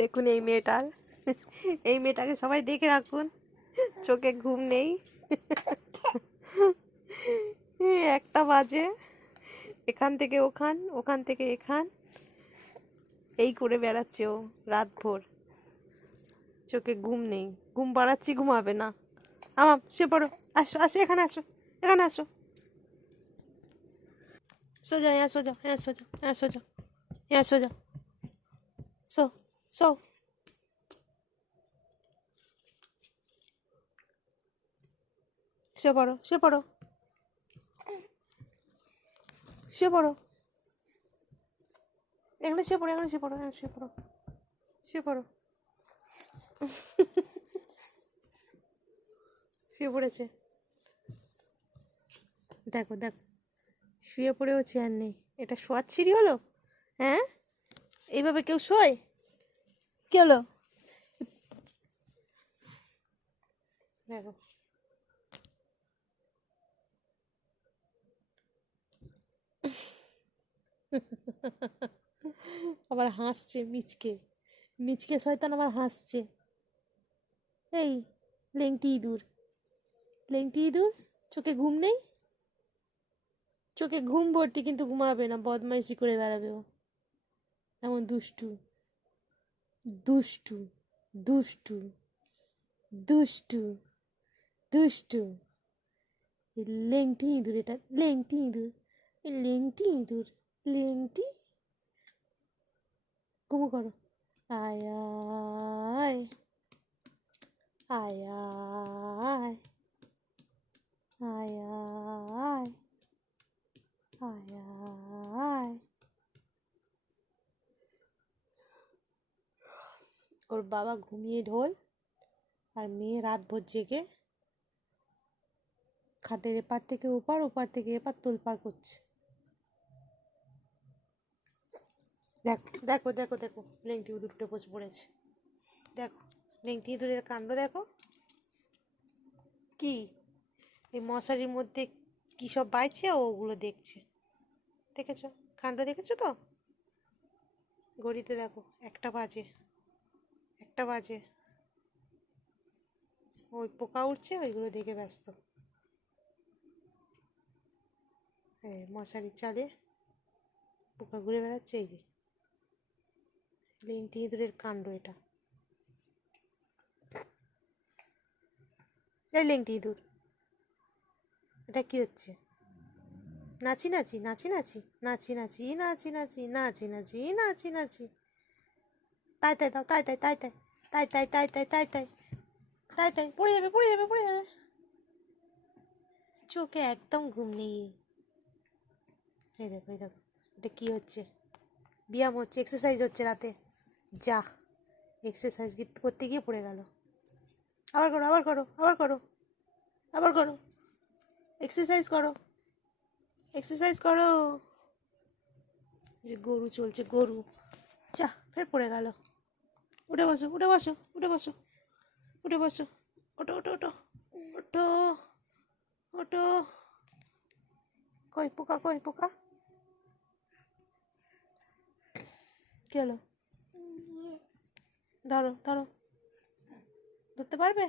দেখুন এই মেয়েটাকে সবাই দেখে রাখুন, চোখে ঘুম নেই। 1টা বাজে, এখান থেকে ওখান, ওখান থেকে এখান, এই করে বেড়াচ্ছে ও রাত ভোর। চোখে ঘুম নেই, ঘুম পাড়াচ্ছি, ঘুমাবে না। আমার শুয়ে পড়ো, আসো আসো, এখানে আসো, এখানে আসো, সোজা, হ্যাঁ সোজা, হ্যাঁ সোজা, হ্যাঁ সোজা, হ্যাঁ সোজা, সো সো, শুয়ে পড়ো, শুয়ে পড়ো, শুয়ে পড়ো, এখানে শুয়ে পড়ো, এখানে শুয়ে পড়ো, এখানে শুয়ে পড়ো, শুয়ে পড়ো। শুয়ে পড়েছে, দেখো দেখো, শুয়ে পড়েও চেয়ার নেই। এটা শোয়ার সিঁড়ি হলো? হ্যাঁ, এইভাবে কেউ শোয়? কি হলো? দেখো, আবার হাসছে মিচকে, মিচকে শয়তান আবার হাসছে। এই লেংটি ইঁদুর, লেংটি ইঁদুর, চোখে ঘুম নেই? চোখে ঘুম ভর্তি, কিন্তু ঘুমাবে না, বদমাইশি করে বেড়াবে ও। এমন দুষ্টু, দুষ্টু, দুষ্টু, দুষ্টু, দুষ্টু। লেংটি ইঁদুর, এটা লেংটি ইঁদুর, লেংটি ইঁদুর, লেংটি। ঘুমো করো, আয় আয়, আয় আয়, আয় আয়, আয় আয়। ওর বাবা ঘুমিয়ে ঢোল, আর মেয়ে রাত ভোর জেগে খাটের এপার থেকে ওপার, ওপার থেকে এপার তোলপাড় করছে। দেখো দেখো দেখো দেখো, লেংটি ইঁদুর উঠে বসে পড়েছে। দেখো লেংটি ইঁদুরের কাণ্ড দেখো। কি, এই মশারির মধ্যে কী সব বাইছে, ও ওগুলো দেখছে। দেখেছো কাণ্ড, দেখেছো তো? ঘড়িতে দেখো 1টা বাজে, 1টা বাজে। ওই পোকা উঠছে, ওইগুলো দেখে ব্যস্ত। মশারির চালে পোকা ঘুরে বেড়াচ্ছে, এই যে লেংটি ইঁদুরের কাণ্ড এটা। এই লেংটি ইঁদুর, এটা কি হচ্ছে? নাচি নাচি, নাচি নাচি, নাচি নাচি, নাচি নাচি, নাচি নাচি, নাচি নাচি, তাই তাই দাও, তাই তাই, তাই তাই, তাই তাই, তাই তাই, তাই তাই, তাই তাই, পড়ে যাবে, পড়ে যাবে, পড়ে যাবে। চোখে একদম ঘুম নেই। এই দেখো, এই দেখো, এটা কি হচ্ছে? ব্যায়াম হচ্ছে, এক্সারসাইজ হচ্ছে রাতে। যা, এক্সারসাইজ করতে গিয়ে পড়ে গেল। আবার করো, আবার করো, আবার করো, আবার করো, এক্সারসাইজ করো, এক্সারসাইজ করো। যে গরু চলছে, গরু। যা, ফের পড়ে গেল। উঠে বসো, উঠে বসো, উঠে বসো, উঠে বসো, ওটো ওটো ওটো, ওটো ওটো। কই পোকা, কই পোকা? কি হলো? ধরো ধরো, ধরতে পারবে?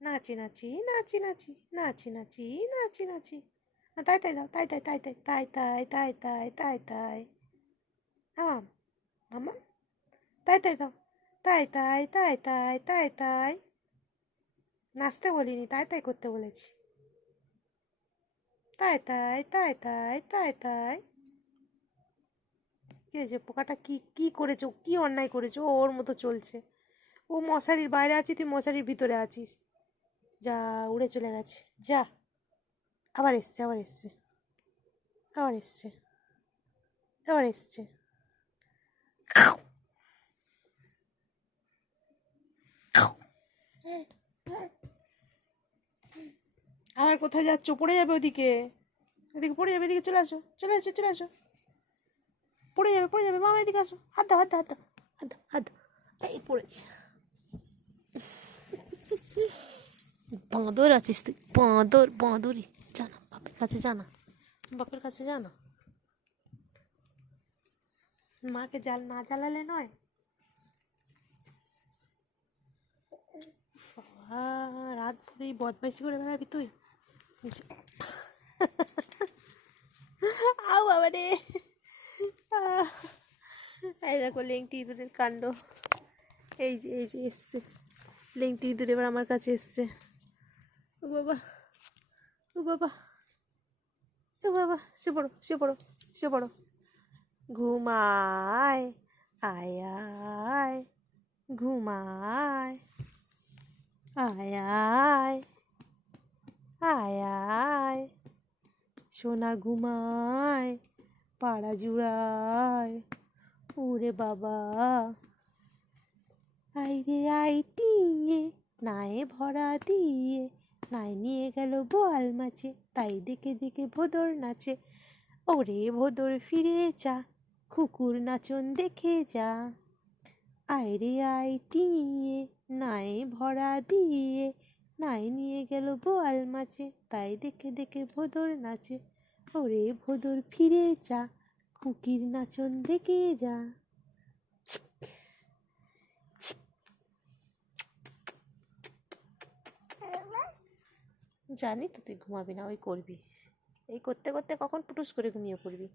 নাচি নাচি, নাচি নাচি, নাচি নাচি, নাচি নাচি, তাই তাই দাও, তাই তাই, তাই তাই, তাই তাই, তাই তাই, তাই তাই, আম আমার, তাই তাই দাও, তাই তাই, তাই তাই, তাই তাই। নাচতে বলিনি, তাই তাই করতে বলেছি। তাই তাই, তাই তাই, তাই তাই। কি হয়েছে? পোকাটা কি কি করেছো, কি অন্যায় করেছো? ও ওর মতো চলছে। ও মশারির বাইরে আছি, তুই মশারির ভিতরে আছিস। যা, উড়ে চলে গেছে, যা। আবার এসছে, আবার এসছে, আবার এসছে, আবার এসছে। আবার কোথায় যাচ্ছ? পড়ে যাবে ওদিকে, ওদিকে পড়ে যাবে, এদিকে চলে আসো, চলে আসো, চলে আসো। পড়ে যাবে, পড়ে যাবে, মামা এদিকে আসো, হাত দাও, হাত দাও, হাত দাও, হাত দাও, হাত দাও। এই পড়েছে। বাঁদর আছিস তুই, বাঁদর, বাঁদরই। জানা বাপের কাছে, জানা বাপের কাছে, জানা মাকে জাল না জ্বালালে নয়। রাত ভরে বদমাইশি করে বেড়াবি তুই। আও বাবা রে, এই দেখো লেংটি ইঁদুরের কাণ্ড। এই যে এই যে এসছে লেংটি ইঁদুর, এবার আমার কাছে এসছে। ও বাবা, ও বাবা, ও বাবা, সে পড়ো, সে পড়ো, সে পড়ো। ঘুমায়, আয় আয়, ঘুমায়, আয় আয়, আয় আয়, সোনা ঘুমায়, পাড়া জুড়ায়, ওরে বাবা, আইরে আই টিয়ে, নায়ে ভরা দিয়ে, নাই নিয়ে গেল বোয়াল মাছে, তাই দেখে দেখে ভোদর নাচে। ওরে ভোদর ফিরে যা, কুকুর নাচন দেখে যা, আইরে আই টিয়ে, নায়ে ভরা দিয়ে, নাই নিয়ে গেল বোয়াল মাছে, তাই দেখে দেখে ভোদর নাচে। ওরে ভোদর ফিরে যা, কুকির নাচন দেখে যা। জানি তো তুই ঘুমাবি না, ওই করবি, এই করতে করতে কখন পুটুস করে ঘুমিয়ে পড়বি।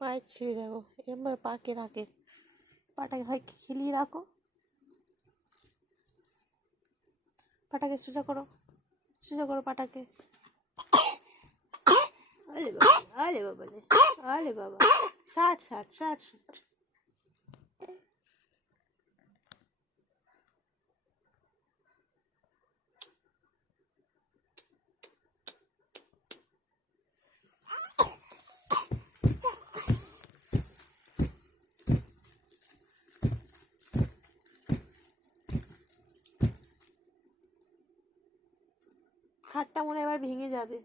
পায়ে ছিঁড়ে যাবো, এরমভাবে পাকে রাখে, পাটাকে হয় খেলিয়ে রাখো, পাটাকে সোজা করো, সোজা করো পাটাকে। আরে বাবা, আরে বাবা রে, আরে বাবা, 60 60 60 60। খাটটা মনে হয় এবার ভেঙে যাবে।